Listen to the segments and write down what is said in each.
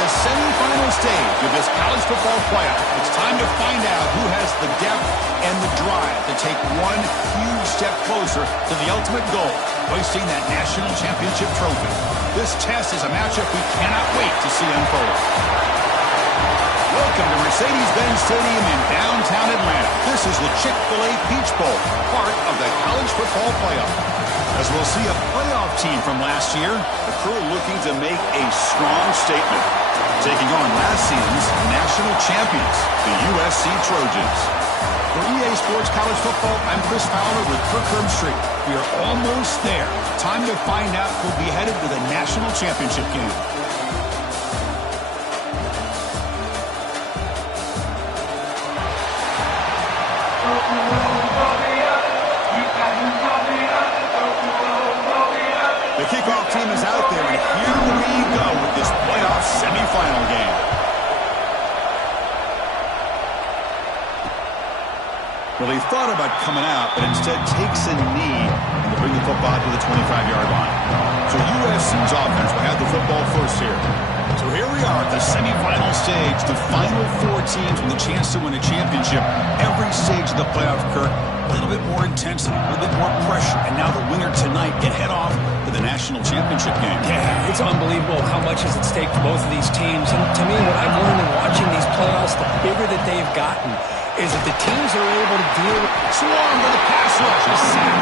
the semifinal stage of this college football playoff. It's time to find out who has the depth and the drive to take one huge step closer to the ultimate goal, hoisting that national championship trophy. This test is a matchup we cannot wait to see unfold. Welcome to Mercedes-Benz Stadium in downtown Atlanta. This is the Chick-fil-A Peachbowl, part of the college football playoff. As we'll see a playoff team from last year, the crew looking to make a strong statement, taking on last season's national champions, the USC Trojans. For EA Sports College Football, I'm Chris Fowler with Kirk Herbstreit. We are almost there. Time to find out who'll be headed to the national championship game. The kickoff team is out there, and here we go with this playoff semifinal game. Well, he thought about coming out, but instead takes a knee to bring the football to the 25-yard line. So USC's offense will have the football first here. So here we are at the semifinal stage, the final four teams with a chance to win a championship. Every stage of the playoff, Kirk, a little bit more intensity, a little bit more pressure, and now the winner tonight can head off to the national championship game. Yeah, it's unbelievable how much is at stake for both of these teams. And to me, what I've learned in watching these playoffs, the bigger that they've gotten, is that the teams are able to deal with swarm with the pass rush, a sack.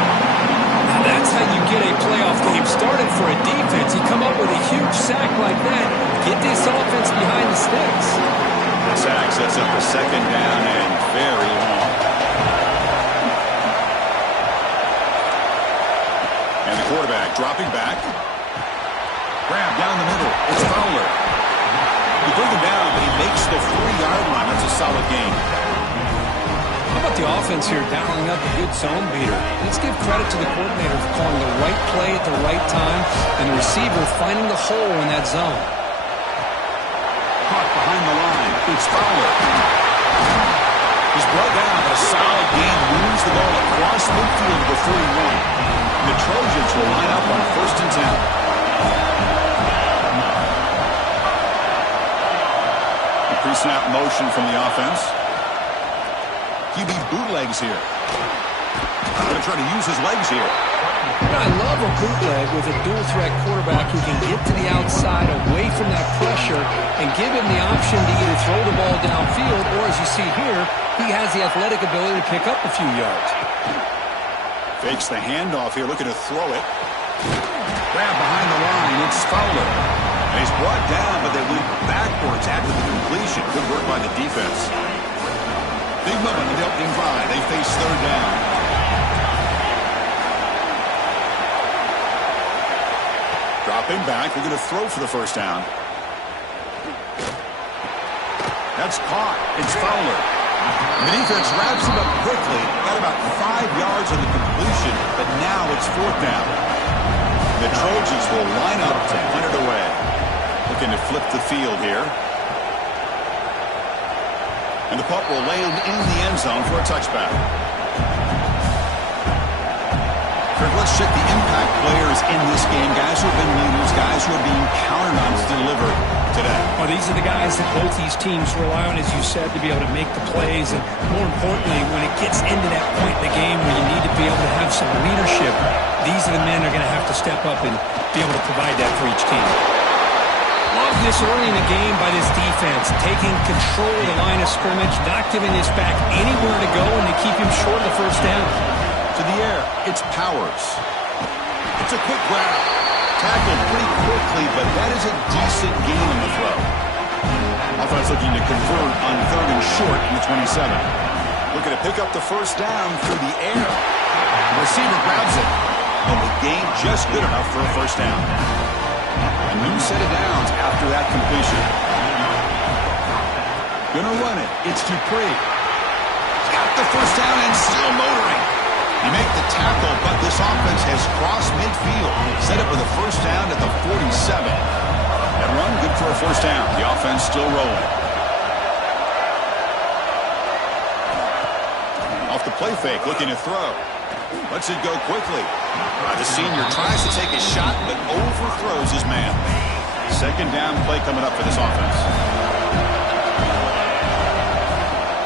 Now that's how you get a playoff game started for a defense. You come up with a huge sack like that, get this offense behind the sticks. The sack sets up a second down and very long. And the quarterback dropping back. Gramb down the middle. It's Fowler. He brings him down, but he makes the 3-yard line. That's a solid gain. How about the offense here dialing up a good zone beater? Let's give credit to the coordinator for calling the right play at the right time and the receiver finding the hole in that zone. Caught behind the line. It's Fowler. He's brought down, but a solid gain moves the ball across midfield to 41. The Trojans will line up on 1st and 10. The pre-snap motion from the offense. QB bootlegs here. Going to try to use his legs here. I love a bootleg with a dual-threat quarterback who can get to the outside away from that pressure and give him the option to either throw the ball downfield or, as you see here, he has the athletic ability to pick up a few yards. Fakes the handoff here, looking to throw it. Grab behind the line. It's Fowler. And he's brought down, but they went backwards after the completion. Good work by the defense. Big moment in the opening drive. They face 3rd down. Dropping back. We're going to throw for the 1st down. That's caught. It's Fowler. The defense wraps him up quickly. Got about 5 yards on the completion, but now it's 4th down. The Trojans will line up to punt it away. Looking to flip the field here. And the punt will land in the end zone for a touchback. Let's check the impact players in this game. Guys who have been leaders, guys who are being counted on to deliver today. Well, these are the guys that both these teams rely on, as you said, to be able to make the plays. And more importantly, when it gets into that point in the game where you need to be able to have some leadership, these are the men that are going to have to step up and be able to provide that for each team. Love this early in the game by this defense, taking control of the line of scrimmage, not giving this back anywhere to go, and they keep him short of the 1st down. To the air, it's Powers. It's a quick grab. Tackled pretty quickly, but that is a decent gain on the throw. Offense looking to convert on 3rd and short in the 27. Looking to pick up the 1st down through the air. The receiver grabs it, and the gain just good enough for a 1st down. A new set of downs after that completion. Gonna run it. It's Dupree. He's got the 1st down and still motoring. You make the tackle, but this offense has crossed midfield. Set up with a 1st down at the 47. That run good for a 1st down. The offense still rolling. Off the play fake, looking to throw. Lets it go quickly. The senior tries to take a shot, but overthrows his man. Second down play coming up for this offense.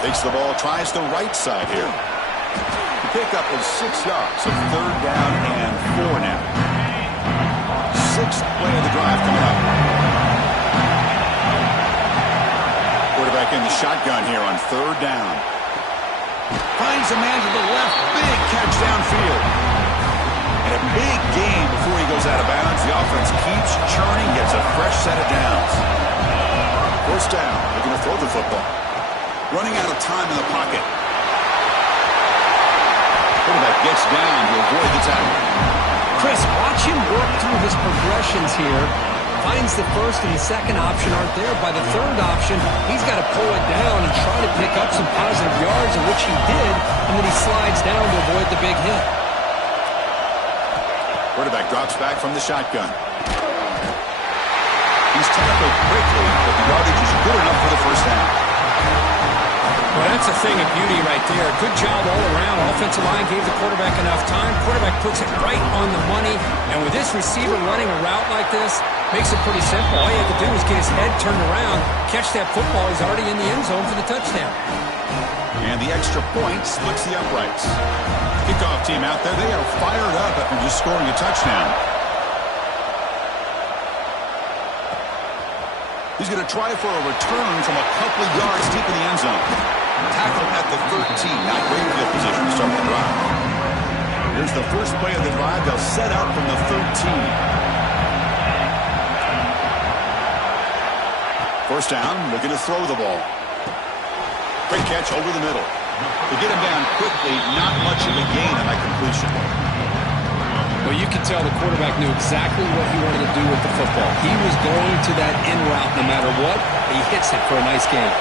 Takes the ball, tries the right side here. The pickup is 6 yards, so third down and 4 now. Sixth play of the drive coming up. Quarterback in the shotgun here on third down. Finds a man to the left. Big catch downfield. And a big gain before he goes out of bounds. The offense keeps churning, gets a fresh set of downs. First down. They're going to throw the football. Running out of time in the pocket. Quarterback gets down to avoid the tackle. Chris, watch him work through his progressions here. Finds the first and the second option aren't there. By the third option, he's got to pull it down and try to pick up some positive yards, in which he did, and then he slides down to avoid the big hit. Quarterback drops back from the shotgun. He's tackled quickly, but the yardage is good enough for the first down. Well, that's a thing of beauty right there. Good job all around. Offensive line gave the quarterback enough time. Quarterback puts it right on the money. And with this receiver running a route like this, makes it pretty simple. All you have to do is get his head turned around, catch that football. He's already in the end zone for the touchdown. And the extra point splits the uprights. Kickoff team out there, they are fired up after just scoring a touchdown. He's going to try for a return from a couple of yards deep in the end zone. Tackle at the 13. Not great field position to start the drive. Here's the first play of the drive. They'll set out from the 13. First down, looking to throw the ball. Quick catch over the middle. To get him down quickly, not much of a gain on that completion. Well, you can tell the quarterback knew exactly what he wanted to do with the football. He was going to that in route no matter what. He hits it for a nice gain.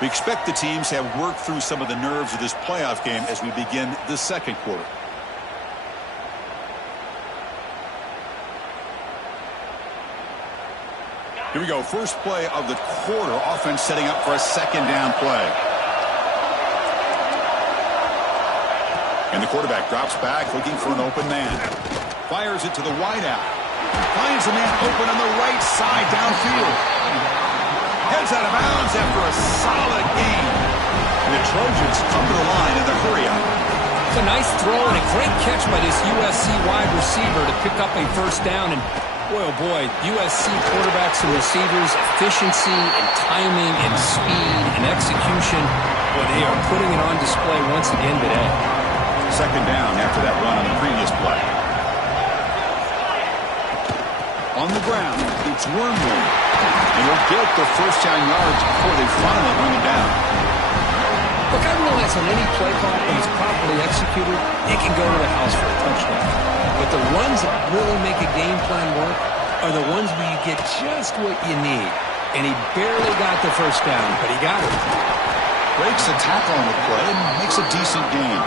We expect the teams have worked through some of the nerves of this playoff game as we begin the second quarter. Here we go. First play of the quarter. Offense setting up for a second down play. And the quarterback drops back looking for an open man. Fires it to the wideout. Finds a man open on the right side downfield. Heads out of bounds after a solid gain. And the Trojans come to the line in the hurry-up. It's a nice throw and a great catch by this USC wide receiver to pick up a first down. And boy, oh boy, USC quarterbacks and receivers, efficiency and timing and speed and execution. Well, they are putting it on display once again today. Second down after that run on the previous play. On the ground, it's Wormwood. And he'll get the first down yards before they finally bring him down. Look, I realize on any play call, when it's properly executed, it can go to the house for a touchdown. But the runs that really make a game plan work are the ones where you get just what you need. And he barely got the first down, but he got it. Breaks a tackle on the play and makes a decent gain.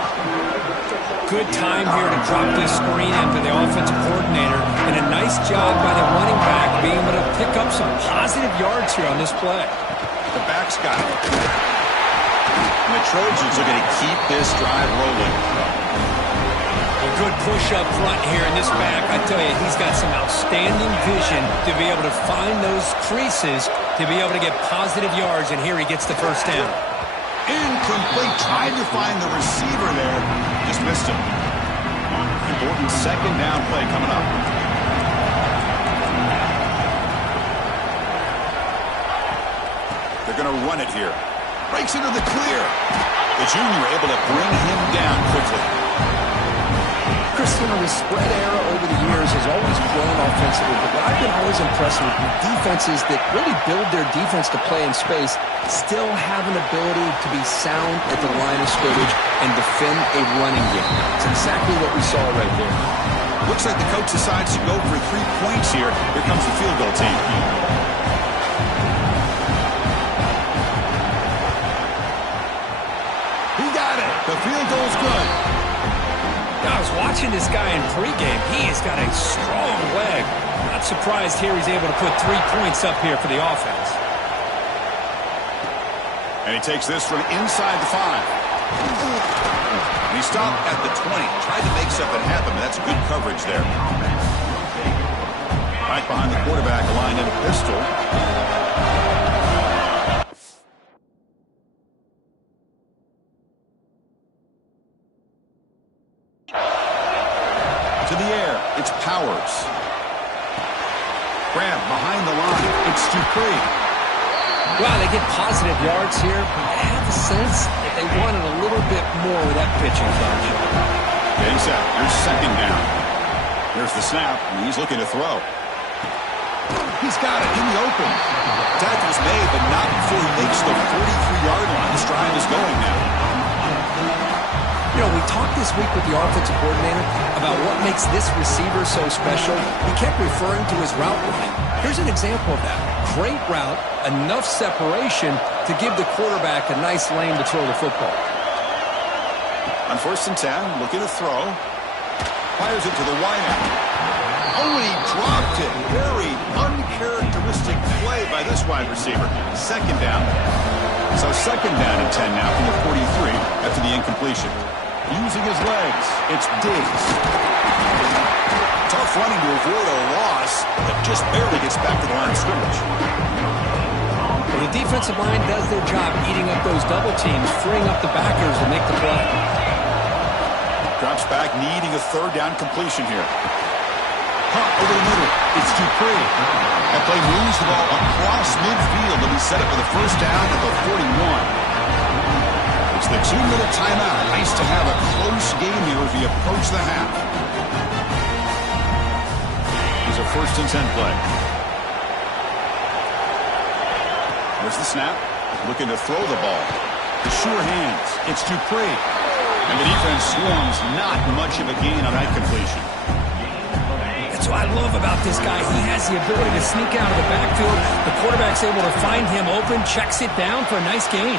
Good time here to drop this screen into the offensive coordinator, and a nice job by the running back being able to pick up some positive yards here on this play. The back's got it. And the Trojans are going to keep this drive rolling. A good push up front here in this back. I tell you, he's got some outstanding vision to be able to find those creases, to be able to get positive yards, and here he gets the first down. Incomplete. Tried to find the receiver there. Just missed him. Important second down play coming up. They're going to run it here. Breaks into the clear. The junior able to bring him down quickly. Chris, the spread era over the years has always grown offensively, but what I've been always impressed with defenses that really build their defense to play in space still have an ability to be sound at the line of scrimmage and defend a running game. It's exactly what we saw right there. Looks like the coach decides to go for 3 points here. Here comes the field goal team. He got it. The field goal's good. Now, I was watching this guy in pregame. He has got a strong leg. Not surprised here he's able to put 3 points up here for the offense. And he takes this from inside the 5. And he stopped at the 20. Tried to make something happen, but that's good coverage there. Back behind the quarterback, aligned in a pistol. To the air, it's Powers. Gramb behind the line, it's Dupree. Wow, they get positive yards here. I have the sense that they wanted a little bit more with that pitching coach. Getting set. Here's second down. There's the snap, and he's looking to throw. He's got it in the open. Tackle's made, but not before he makes the 43-yard line. This drive is going now. You know, we talked this week with the offensive coordinator about what makes this receiver so special. He kept referring to his route running. Here's an example of that. Great route, enough separation to give the quarterback a nice lane to throw the football. On 1st and 10, looking to throw. Fires it to the wideout. Oh, and he dropped it. Very uncharacteristic play by this wide receiver. Second down. So second down and 10 now from the 43 after the incompletion. Using his legs, it's Diggs. Tough running to avoid a loss, but just barely gets back to the line of scrimmage. Well, the defensive line does their job eating up those double teams, freeing up the backers to make the play. Drops back, needing a third down completion here. Punt over the middle. It's Dupree. That play moves the ball across midfield, and he set it for the first down at the 41. It's the 2-minute timeout. Nice to have a close game here as we approach the half. Here's a 1st and 10 play. There's the snap. Looking to throw the ball. The sure hands. It's Dupree. And the defense swarms. Not much of a gain on that completion. That's what I love about this guy. He has the ability to sneak out of the backfield. The quarterback's able to find him open, checks it down for a nice gain.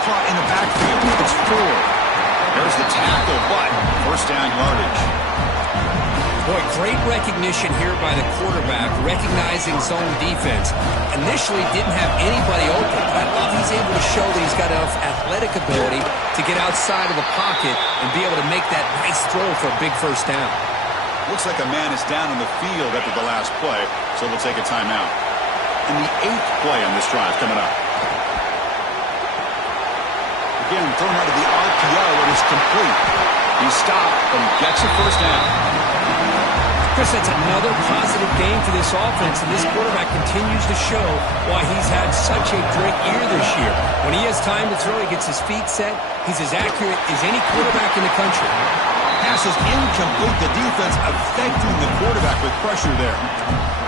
Caught in the backfield. It's 4. There's the tackle, but first down yardage. Boy, great recognition here by the quarterback, recognizing zone defense. Initially didn't have anybody open, but I love he's able to show that he's got enough athletic ability to get outside of the pocket and be able to make that nice throw for a big first down. Looks like a man is down on the field after the last play, so we'll take a timeout. And the 8th play on this drive coming up. Again, thrown out of the RPO, and it's complete. He stopped, but he gets a first down. Chris, that's another positive game for this offense, and this quarterback continues to show why he's had such a great year this year. When he has time to throw, he gets his feet set. He's as accurate as any quarterback in the country. Pass is incomplete. The defense affecting the quarterback with pressure there.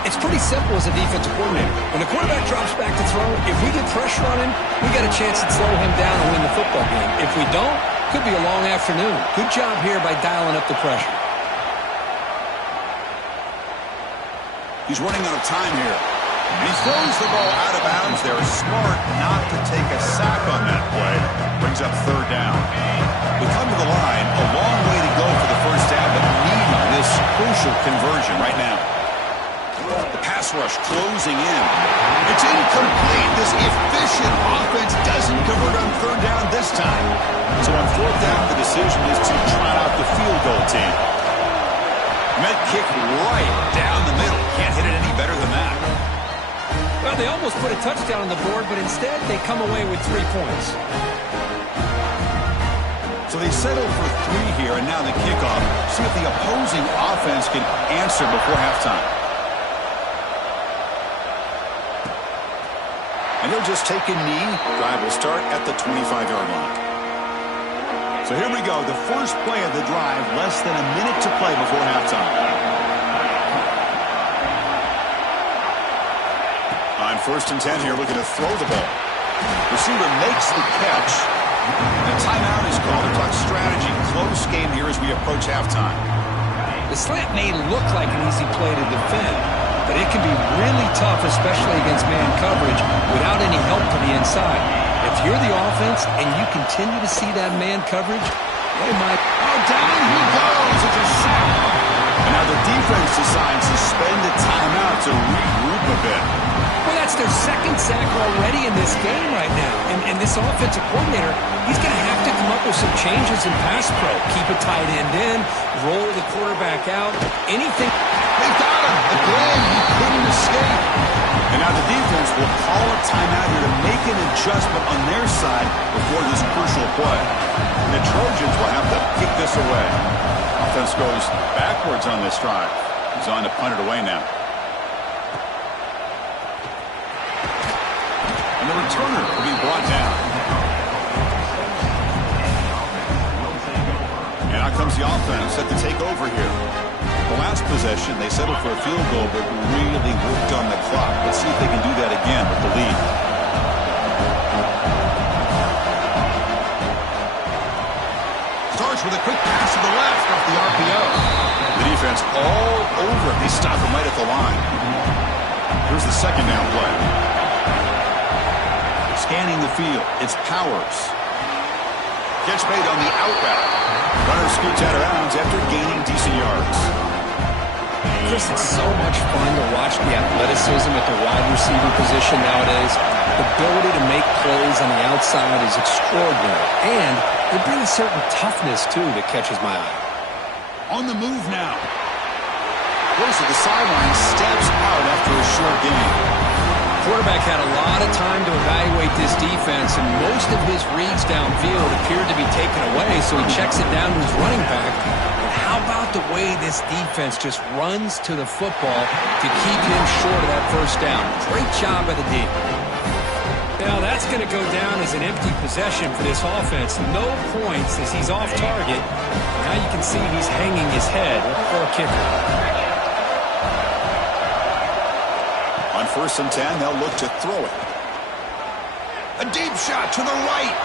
It's pretty simple as a defensive coordinator. When the quarterback drops back to throw, if we get pressure on him, we got a chance to slow him down and win the football game. If we don't, could be a long afternoon. Good job here by dialing up the pressure. He's running out of time here. And he throws the ball out of bounds. They're smart not to take a sack on that play. Brings up third down. We come to the line. A long way to go for the first down, but need this crucial conversion right now. The pass rush closing in. It's incomplete. This efficient offense doesn't convert on third down this time. So on fourth down, the decision is to trot out the field goal team. Met kick right down the middle. Can't hit it any better than that. Well, they almost put a touchdown on the board, but instead they come away with 3 points. So they settle for 3 here, and now the kickoff. See if the opposing offense can answer before halftime. And he'll just take a knee. Drive will start at the 25-yard line. So here we go, the first play of the drive, less than a minute to play before halftime. On 1st and 10 here, looking to throw the ball. Receiver makes the catch. A timeout is called to talk strategy. Close game here as we approach halftime. The slant may look like an easy play to defend, but it can be really tough, especially against man coverage, without any help to the inside. If you're the offense and you continue to see that man coverage, They might. Oh, down he goes. It's a sack. And now the defense decides to spend a timeout to regroup a bit. Well, that's their second sack already in this game right now. And this offensive coordinator, he's going to have to come up with some changes in pass pro. Keep a tight end in, roll the quarterback out, anything. They got him. Again, he couldn't escape. And now the defense will call a timeout here to make an adjustment on their side before this crucial play. And the Trojans will have to kick this away. Offense goes backwards on this drive. He's on to punt it away now. And the returner will be brought down. And out comes the offense set to take over here. The last possession, they settled for a field goal, but really worked on the clock. Let's see if they can do that again with the lead. Starts with a quick pass to the left off the RPO. The defense all over it. They stop him right at the line. Here's the second down play. Scanning the field, it's Powers. Catch made on the out route. Runner scoots out of bounds after gaining decent yards. Chris, it's so much fun to watch the athleticism at the wide receiver position nowadays. The ability to make plays on the outside is extraordinary. And they bring a certain toughness, too, that catches my eye. On the move now. Goes to the sideline, steps out after a short gain. Quarterback had a lot of time to evaluate this defense, and most of his reads downfield appeared to be taken away, so he checks it down to his running back. But how about the way this defense just runs to the football to keep him short of that first down? Great job by the D. Now that's going to go down as an empty possession for this offense. No points as he's off target. Now you can see he's hanging his head for a kicker. On 1st and 10, they'll look to throw it. A deep shot to the right.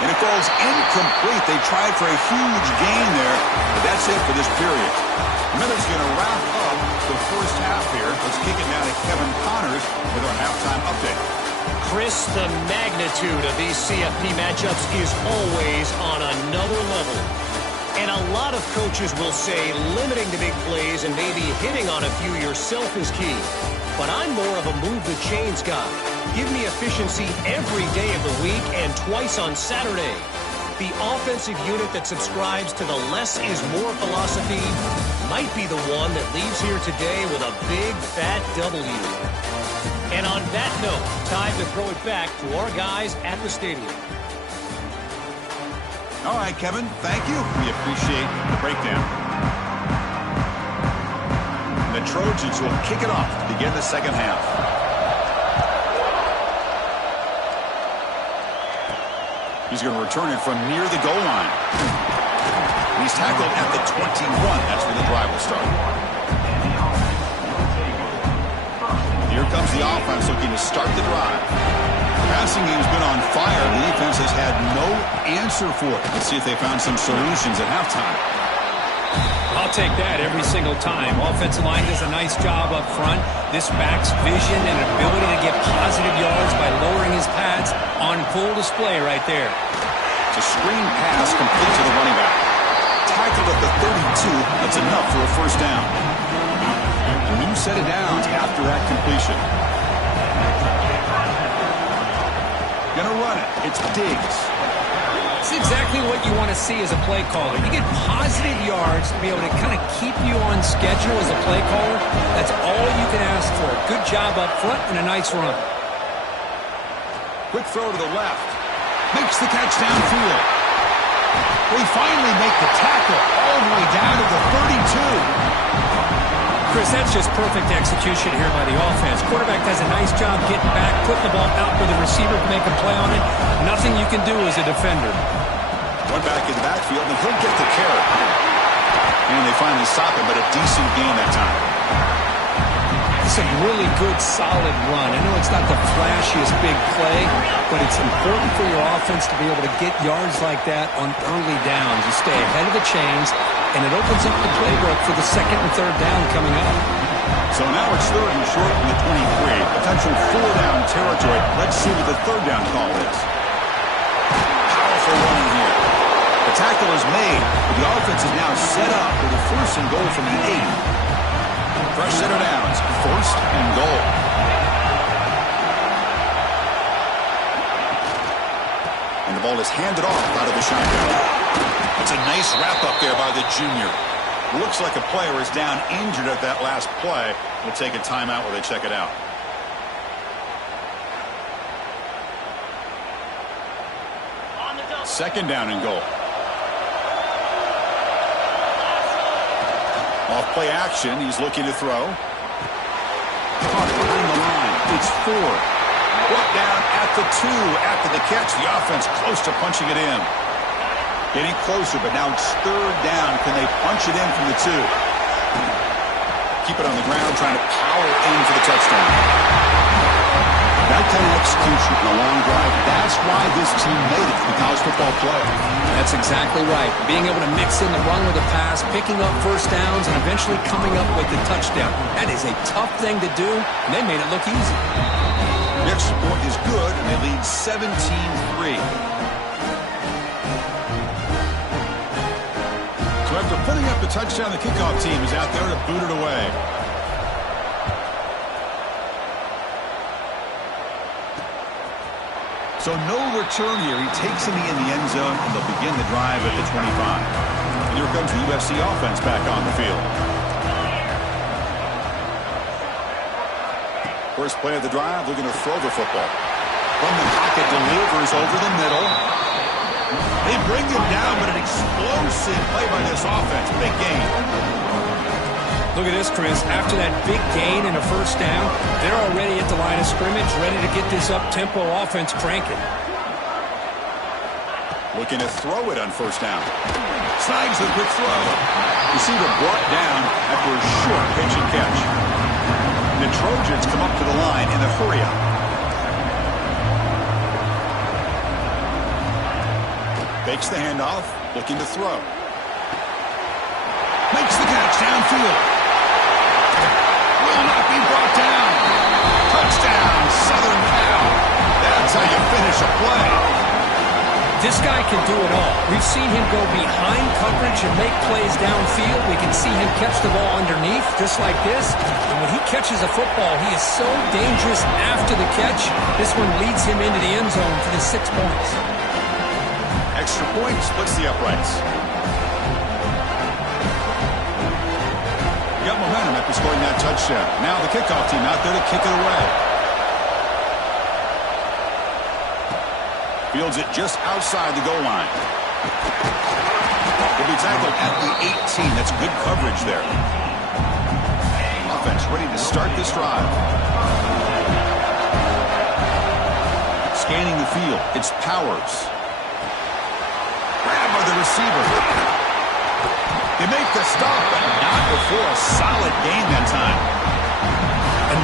And it falls incomplete. They tried for a huge gain there, but that's it for this period. Miller's going to wrap up the first half here. Let's kick it now to Kevin Connors with our halftime update. Chris, the magnitude of these CFP matchups is always on another level. And a lot of coaches will say limiting the big plays and maybe hitting on a few yourself is key. But I'm more of a move the chains guy. Give me efficiency every day of the week and twice on Saturday. The offensive unit that subscribes to the less is more philosophy might be the one that leaves here today with a big fat W. And on that note, time to throw it back to our guys at the stadium. All right, Kevin, thank you. We appreciate the breakdown. The Trojans will kick it off to begin the second half. He's going to return it from near the goal line. He's tackled at the 21. That's where the drive will start. Here comes the offense looking to start the drive. The passing game's been on fire. The defense has had no answer for it. Let's see if they found some solutions at halftime. I'll take that every single time. Offensive line does a nice job up front. This back's vision and ability to get positive yards by lowering his pads on full display right there. It's a screen pass complete to the running back. Tackled at the 32. That's enough for a first down. New set of downs after that completion. Gonna run it. It's Diggs. It's exactly what you want to see as a play caller. You get positive yards to be able to kind of keep you on schedule as a play caller. That's all you can ask for. Good job up front and a nice run. Quick throw to the left. Makes the catch downfield. They finally make the tackle all the way down to the 32. Chris, that's just perfect execution here by the offense. Quarterback does a nice job getting back, putting the ball out where the receiver can make a play on it. Nothing you can do as a defender. One back in the backfield, and he'll get the carry. And they finally stop him, but a decent gain that time. It's a really good, solid run. I know it's not the flashiest big play, but it's important for your offense to be able to get yards like that on early downs. You stay ahead of the chains, and it opens up the playbook for the second and third down coming up. So now it's third and short from the 23. Potential four-down territory. Let's see what the third down call is. Powerful running here. The tackle is made. The offense is now set up with a 1st and goal from the 8. Fresh set of downs. 1st and goal. And the ball is handed off out of the shotgun. That's a nice wrap-up there by the junior. Looks like a player is down injured at that last play. We'll take a timeout while they check it out. Second down and goal. Off play action. He's looking to throw. Caught behind the line. It's 4. Brought down at the 2 after the catch. The offense close to punching it in. Getting closer, but now it's 3rd down. Can they punch it in from the 2? Keep it on the ground, trying to power in for the touchdown. That kind of execution in a long drive, that's why this team made it in college football play. That's exactly right. Being able to mix in the run with a pass, picking up 1st downs, and eventually coming up with the touchdown. That is a tough thing to do, and they made it look easy. The extra point is good, and they lead 17-3. So after putting up the touchdown, the kickoff team is out there to boot it away. So no return here. He takes it in the end zone, and they'll begin the drive at the 25. And here comes the USC offense back on the field. First play of the drive, they're going to throw the football. From the pocket, delivers over the middle. They bring him down, but an explosive play by this offense. Big gain. Look at this, Chris. After that big gain and a 1st down, they're already at the line of scrimmage, ready to get this up-tempo offense cranking. Looking to throw it on 1st down. Snags the quick throw. Receiver brought down after a short pitch and catch. And the Trojans come up to the line in the hurry-up. Fakes the handoff, looking to throw. Makes the catch downfield. Will not be brought down. Touchdown, Southern Cal. That's how you finish a play. This guy can do it all. We've seen him go behind coverage and make plays downfield. We can see him catch the ball underneath, just like this. And when he catches a football, he is so dangerous after the catch. This one leads him into the end zone for the 6 points. Extra point splits the uprights. Got momentum after scoring that touchdown. Now the kickoff team out there to kick it away. Fields it just outside the goal line. Will be tackled at the 18. That's good coverage there. Offense ready to start this drive. Scanning the field. It's Powers. Grab by the receiver. They make the stop, but not before a solid gain that time.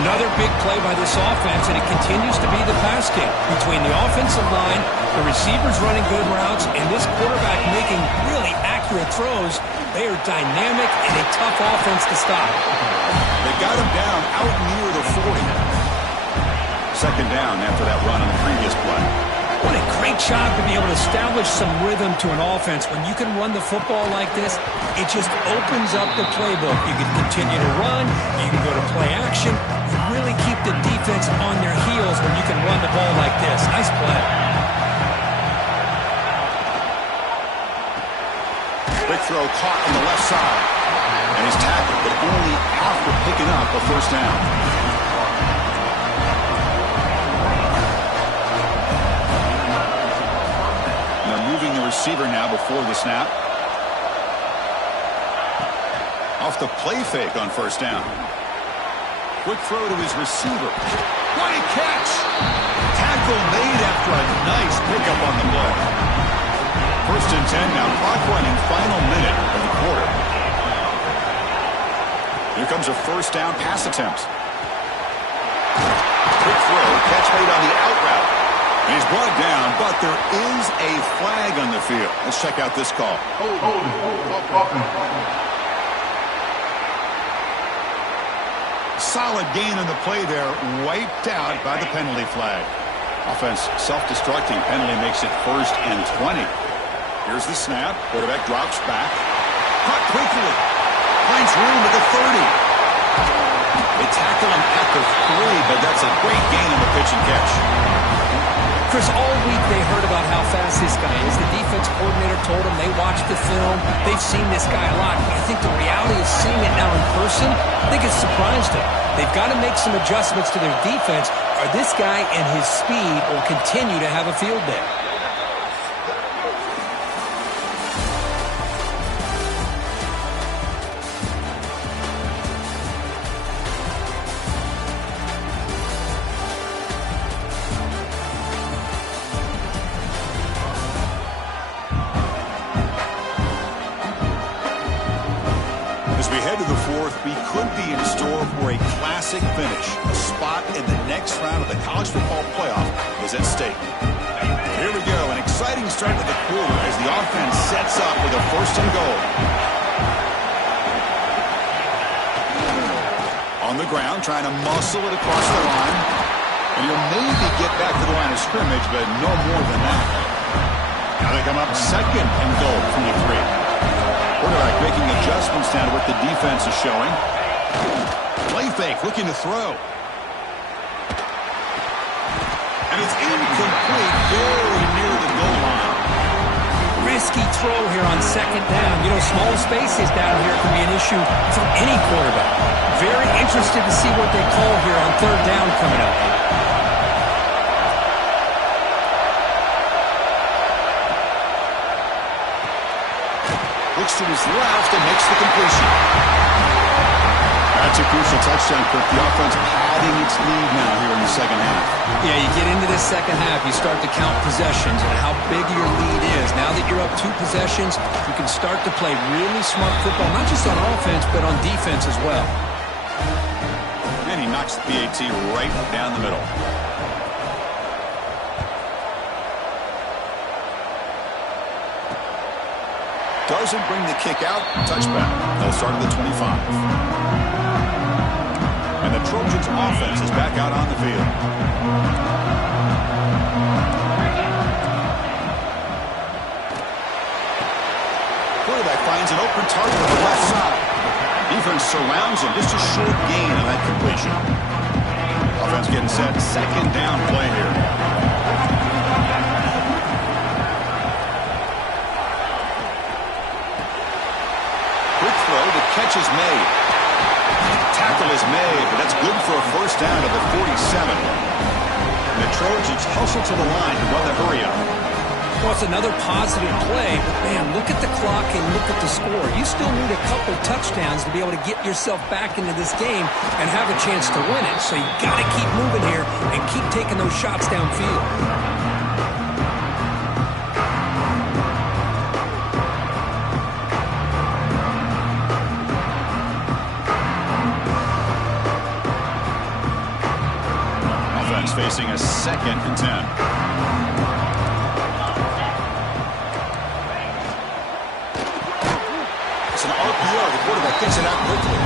Another big play by this offense, and it continues to be the pass game. Between the offensive line, the receivers running good routes, and this quarterback making really accurate throws, they are dynamic and a tough offense to stop. They got him down out near the 40. Second down after that run on the previous play. What a great job to be able to establish some rhythm to an offense. When you can run the football like this, it just opens up the playbook. You can continue to run. You can go to play action. You really keep the defense on their heels when you can run the ball like this. Nice play. Quick throw caught on the left side. And he's tackled, but only after picking up a 1st down. Receiver now before the snap. Off the play fake on 1st down. Quick throw to his receiver. What a catch! Tackle made after a nice pickup on the play. 1st and 10 now. Clock running, final minute of the quarter. Here comes a 1st down pass attempt. Quick throw, catch made on the out route. He's brought down, but there is a flag on the field. Let's check out this call. Solid gain on the play there, wiped out by the penalty flag. Offense self-destructing. Penalty makes it 1st and 20. Here's the snap. Quarterback drops back. Caught quickly. Finds room at the 30. They tackle him at the 3, but that's a great gain on the pitch and catch. Chris, all week they heard about how fast this guy is. The defense coordinator told them they watched the film. They've seen this guy a lot. But I think the reality of seeing it now in person, I think it's surprised them. They've got to make some adjustments to their defense, or this guy and his speed will continue to have a field day. As we head to the fourth, we could be in store for a classic finish. A spot in the next round of the college football playoff is at stake. Here we go, an exciting start to the quarter as the offense sets up with a first and goal. On the ground, trying to muscle it across the line. And he'll maybe get back to the line of scrimmage, but no more than that. Now they come up second and goal from the 3. Quarterback making adjustments down to what the defense is showing. Play fake, looking to throw. And it's incomplete, very near the goal line. Risky throw here on second down. You know, small spaces down here can be an issue for any quarterback. Very interested to see what they call here on third down coming up. Looks to his left and makes the completion. That's a crucial touchdown, Kirk. The offense padding its lead now here in the second half. Yeah, you get into this second half, you start to count possessions and how big your lead is. Now that you're up 2 possessions, you can start to play really smart football, not just on offense, but on defense as well. And he knocks the PAT right down the middle. Doesn't bring the kick out. Touchback. They'll start at the 25. And the Trojans' offense is back out on the field. Quarterback finds an open target on the left side. Defense surrounds him. Just a short gain on that completion. Offense getting set. Second down play here. Catch is made. Tackle is made, but that's good for a first down to the 47. And the Trojans hustle to the line to run the hurry up. Well, it's another positive play, but man, look at the clock and look at the score. You still need a couple touchdowns to be able to get yourself back into this game and have a chance to win it. So you got to keep moving here and keep taking those shots downfield. Facing a second and 10. It's an RPO. The quarterback gets it out quickly.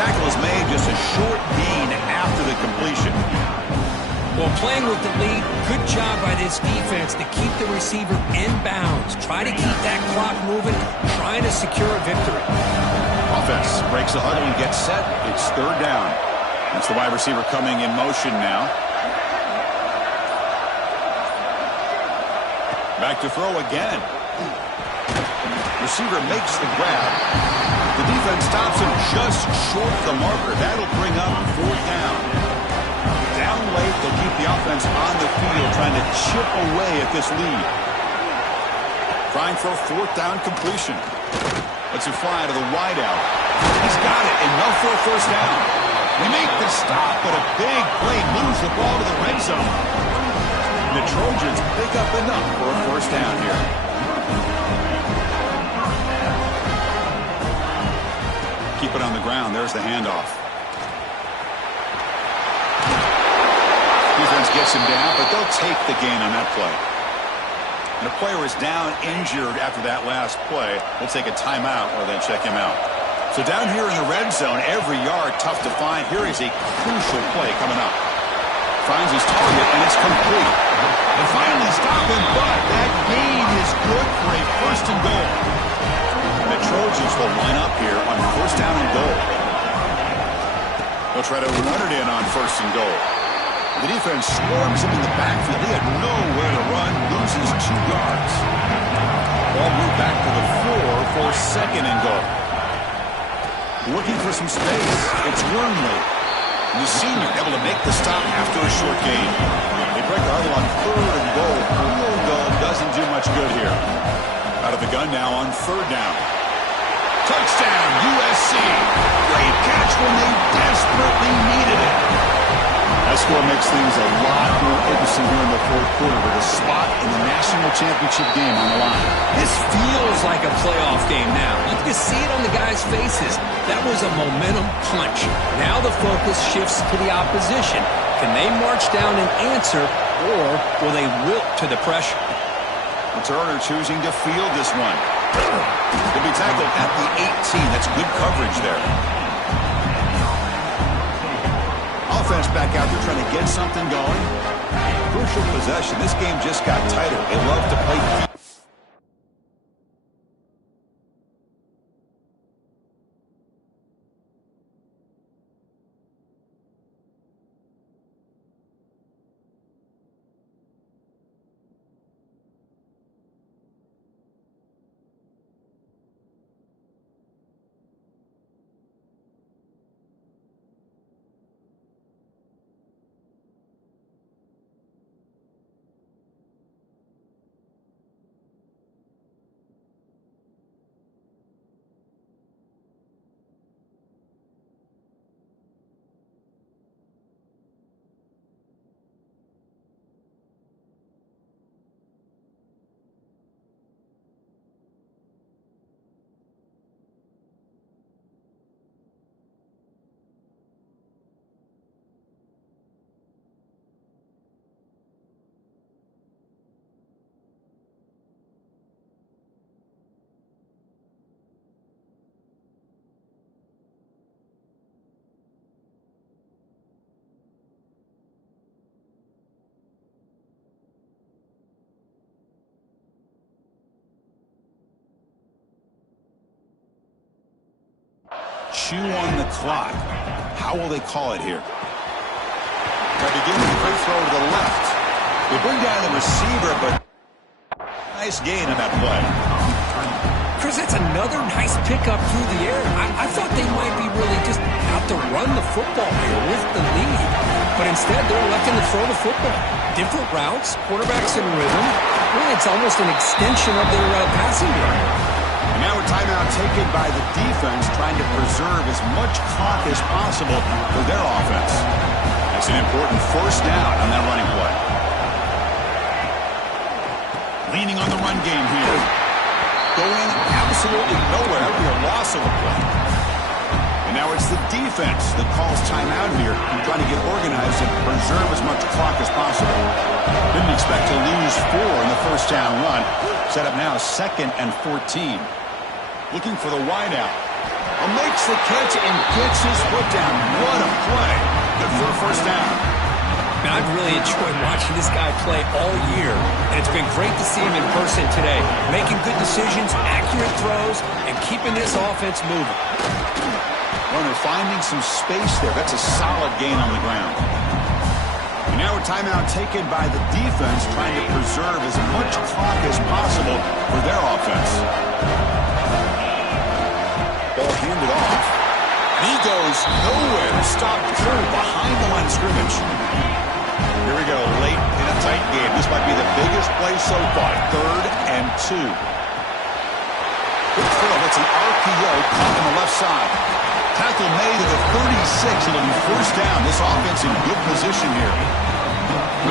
Tackle is made, just a short gain after the completion. Well, playing with the lead, good job by this defense to keep the receiver in bounds. Try to keep that clock moving, trying to secure a victory. Offense breaks the huddle and gets set. It's third down. That's the wide receiver coming in motion now. Back to throw again. Receiver makes the grab. The defense stops him just short of the marker. That'll bring up fourth down. Down late, they'll keep the offense on the field, trying to chip away at this lead. Trying for a fourth down completion. Lets it fly to the wideout. He's got it, enough for a first down. They make the stop, but a big play moves the ball to the red zone. The Trojans pick up enough for a first down here. Keep it on the ground. There's the handoff. Defense gets him down, but they'll take the gain on that play. And a player is down injured after that last play. We'll take a timeout or then check him out. So down here in the red zone, every yard tough to find. Here is a crucial play coming up. finds his target, and it's complete. They finally stop him, but that gain is good for a first and goal. The Trojans will line up here on first down and goal. They'll try to run it in on first and goal. The defense swarms him in the backfield. He had nowhere to run, loses 2 yards. Ball moved back to the 4 for second and goal. Looking for some space. It's Wormley. The senior able to make the stop after a short gain. They break the huddle on third and goal. Field goal doesn't do much good here. Out of the gun now on third down. Touchdown, USC. Great catch when they desperately needed it. That score makes things a lot more interesting here in the fourth quarter with a spot in the national championship game on the line. This feels like a playoff game now. You can see it on the guys' faces. That was a momentum punch. Now the focus shifts to the opposition. Can they march down and answer, or will they wilt to the pressure? Turner choosing to field this one. He'll be tackled at the 18. That's good coverage there. Offense back out there trying to get something going. Crucial possession. This game just got tighter. They love to play. Chew on the clock. How will they call it here? Try to give him a quick throw to the left. They bring down the receiver, but nice gain on that play. Chris, that's another nice pickup through the air. I thought they might be really just out to run the football here with the lead. But instead, they're electing to throw the football. Different routes, quarterbacks in rhythm. Really, it's almost an extension of their passing game. And now a timeout taken by the defense, trying to preserve as much clock as possible for their offense. That's an important first down on that running play. Leaning on the run game here. Going absolutely nowhere. That would be a loss of a play. And now it's the defense that calls timeout here, trying to get organized and preserve as much clock as possible. Didn't expect to lose 4 in the first down run. Set up now 2nd and 14. Looking for the wideout. Makes the catch and gets his foot down. What a play. Good for a first down. Man, I've really enjoyed watching this guy play all year, and it's been great to see him in person today. Making good decisions, accurate throws, and keeping this offense moving. Runner finding some space there. That's a solid gain on the ground. And now a timeout taken by the defense, trying to preserve as much clock as possible for their offense. Ball handed off. And he goes nowhere. Stopped through behind the line of scrimmage. Here we go, late in a tight game. This might be the biggest play so far. 3rd and 2. Good throw. It's an RPO caught on the left side. Tackle made at the 36. It'll be first down. This offense in good position here.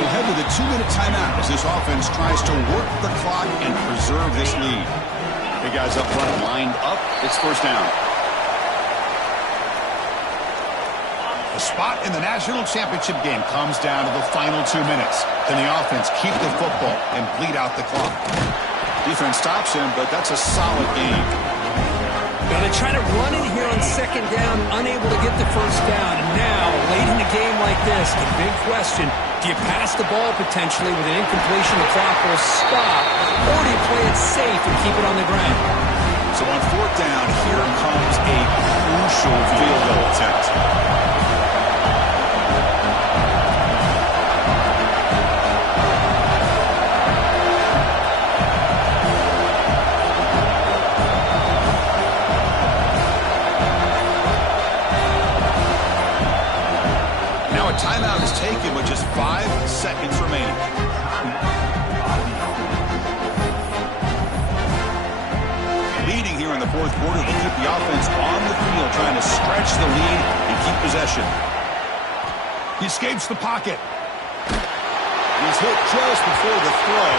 We'll head to the 2-minute timeout as this offense tries to work the clock and preserve this lead. Big guys up front lined up. It's first down. The spot in the national championship game comes down to the final 2 minutes. Can the offense keep the football and bleed out the clock? Defense stops him, but that's a solid game. Now they try to run it here on second down, unable to get the first down. And now, late in a game like this, the big question, do you pass the ball potentially with an incompletion, the clock will stop, or do you play it safe and keep it on the ground? So on fourth down, here comes a crucial field goal attempt. Timeout is taken with just 5 seconds remaining. Leading here in the fourth quarter, they keep the offense on the field, trying to stretch the lead and keep possession. He escapes the pocket. He's hit just before the throw,